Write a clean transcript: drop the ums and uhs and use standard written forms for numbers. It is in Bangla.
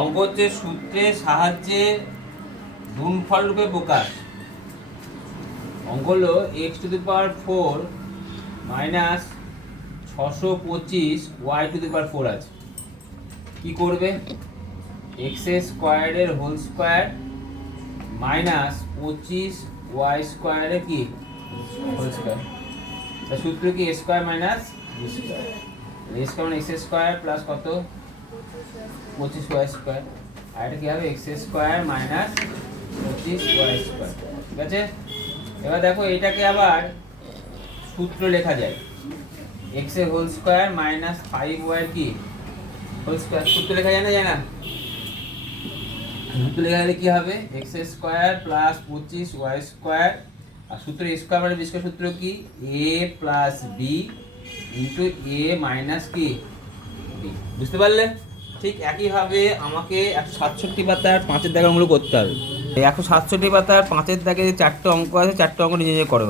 অঙ্ক হচ্ছে সূত্রের সাহায্যে গুণফল রূপে প্রকাশ। অঙ্ক হলো x⁴ মাইনাস 625 y⁴ আছে। কি করবে? x² whole square minus 25y² কি হোল স্কোয়ার। সূত্র কি a² minus b²। a² x² plus কত 25y², আর এটা কি হবে x² মাইনাস 25y²। ঠিক আছে, এবার দেখো এটাকে আবার সূত্র লেখা যায় x এর হোল স্কোয়ার মাইনাস 5y কি হোল স্কোয়ার। সূত্র লেখা যায় না, যায় না? সূত্র লেখা গেলে কি হবে x² প্লাস 25y², আর সূত্র a² মানে b² সূত্র কি a plus b into a minus কি b। বুঝতে পারলে? ঠিক একইভাবে আমাকে 167 পাতার 5-এর দাগের অঙ্কগুলো করতে হবে। 167 পাতার 5-এর দাগে যে 4টে অঙ্ক আছে, 4টে অঙ্ক নিজে নিজে করো।